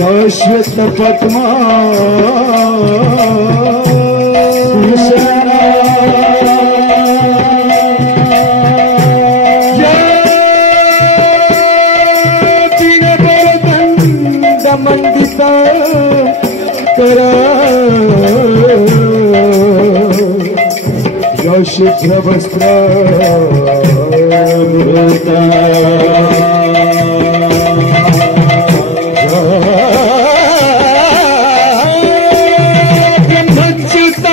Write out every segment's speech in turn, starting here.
श्वेत पद्मा भूषणा मंडित करा शुभ्र वस्त्र ब्रह्मच्युत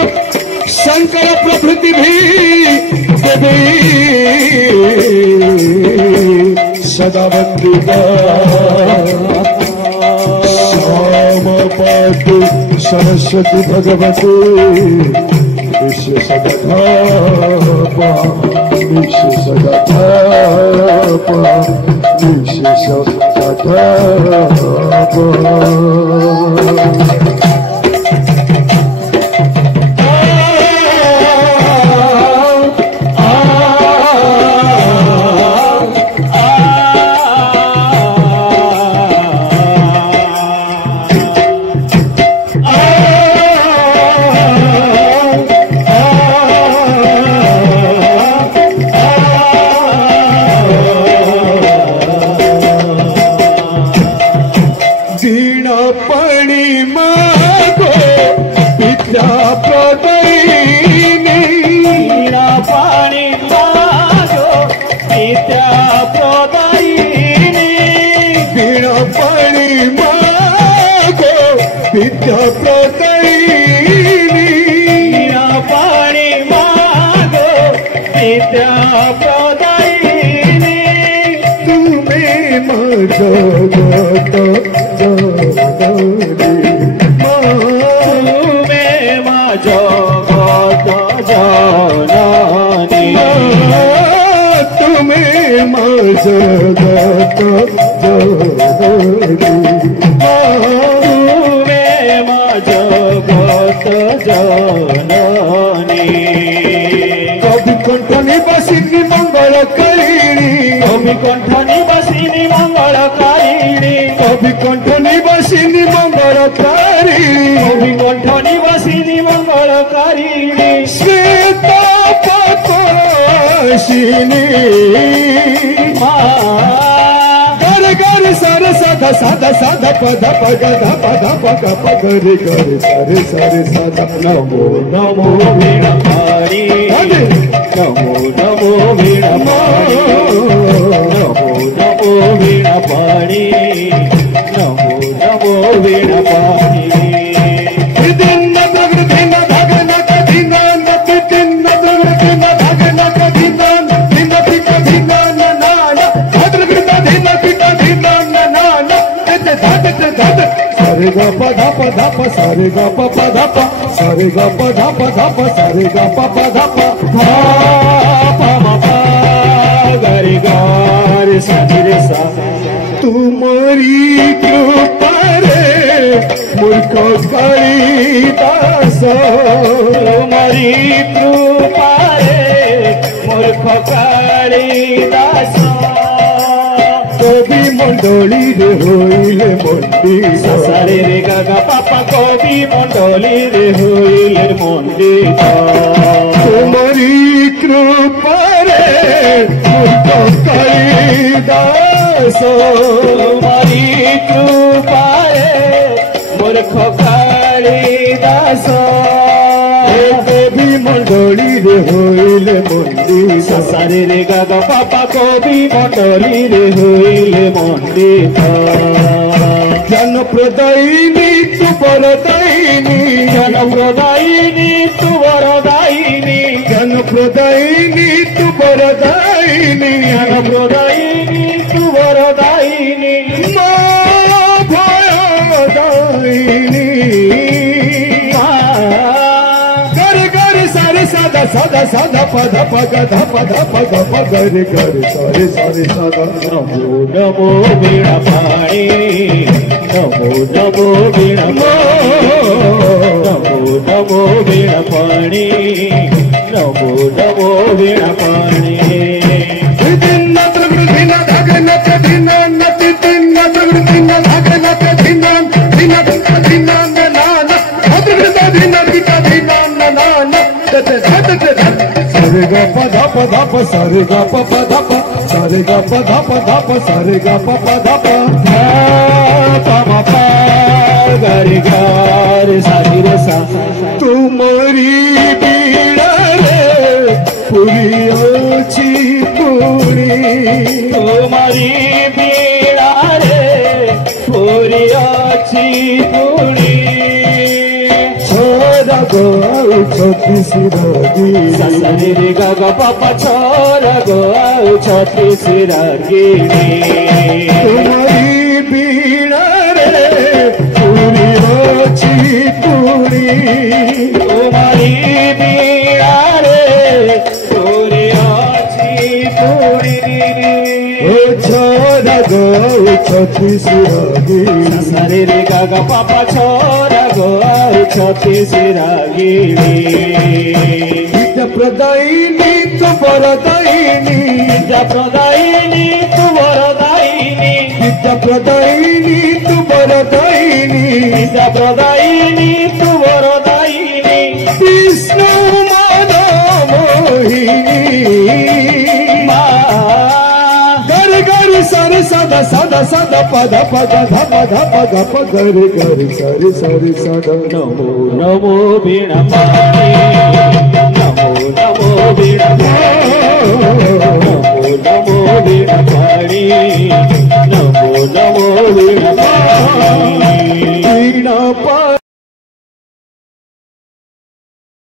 शंकर प्रभृति भी देवी सदा वंदिता पातु सरस्वती भगवती विश्व सदघापा विश्व सदघापा विश्व सदघापा विद्या प्रदायिनी पाणी मागो विद्या प्रदायिनी तुम्हें माझा तुम्हें माझा जानी तुम्हें माझा कभी कंठनी बसिनी मंगल करिणी कभी कंठनी बसिनी मंगल करिणी कभी कंठनी बसिनी मंगल करिणी कभी कंठनी बसिनी मंगल करिणी श्वेत पद्मासिनी घर सर सदा सदा सदा पद पग पद पग पग रे गर सर सर सदा नमो नमो वीणा पाणी नमो नमो वीणा पाणी नमो नमो वीणा पाणी नमो नमो वीणा पाणी सारे गा पा धा पा धा पा सारे गा पा पा धा पा सारे गा पा धा पा धा पा सारे गा पा पा धा पा धा पा मा पा गा रे गा रे सा रे सा तुम्हारी कृपा रे मूर्ख कालिदास तुम्हारी कृपा रे मूर्ख कालिदास कवि मंडली रे होइले मंडी सारे रे गागा पापा कवि मंडली रे होइले मंडी तुम्हारी कृपा रे मूर्ख कालिदास तुम्हारी कृपा रे मूर्ख कालिदास कवि मंडली रे होइले मंडी सारे रे गागा पापा कवि मंडली रे होइले मंडी ज्ञान प्रदायिनी तु वरदायिनी ज्ञान प्रदायिनी तु वरदायिनी ज्ञान प्रदायिनी तु वरदायिनी ज्ञान प्रदायिनी तु वरदायिनी मा भयदायिनी सदा सदा सदा पद पग ध पद पग पग रे गर सारे सारे सदा नमो नमो वीणा पाणी नमो नमो वीणा नमो नमो वीणा पाणी नमो नमो वीणा पाणी दिन धीना नाना भद्रता धीना गीता धीना नाना सारे गा प धा प धा प सारे गा प प धा प सारे गा प धा प धा प सारे गा प प धा प प म प गा रे गा रे सा रे सा तुम्हारी बीड़ा रे पूरी अच्छी पूरी तुम्हारी बीड़ा रे पूरी अच्छी पूरी छोरा गो छत्तीस रागी ससरी रे गा गा पापा छोरा गो छत्तीस रागी तुम्हारी बीड़ा रे पूरी अच्छी पूरी तुम्हारी बीड़ा रे पूरी अच्छी पूरी छोरा गो छत्तीस रागी ससरी रे गा गा पापा छोरा गो छत्तीस रागी विद्या प्रदायिनी तू वरदायिनी विद्या प्रदायिनी तू वरदायिनी विद्या प्रदायिनी तू वरदायिनी विद्या प्रदायिनी तू वरदायिनी विष्णु मानो मोहिनी सारे सादा सादा सादा पदा पदा धा पदा पदा पगरे गरे सारे सारे सादा नमो नमो बीणा पाणी नमो नमो बीणा पाणी नमो नमो बीणा पाणी नमो नमो बीणा पाणी बीणा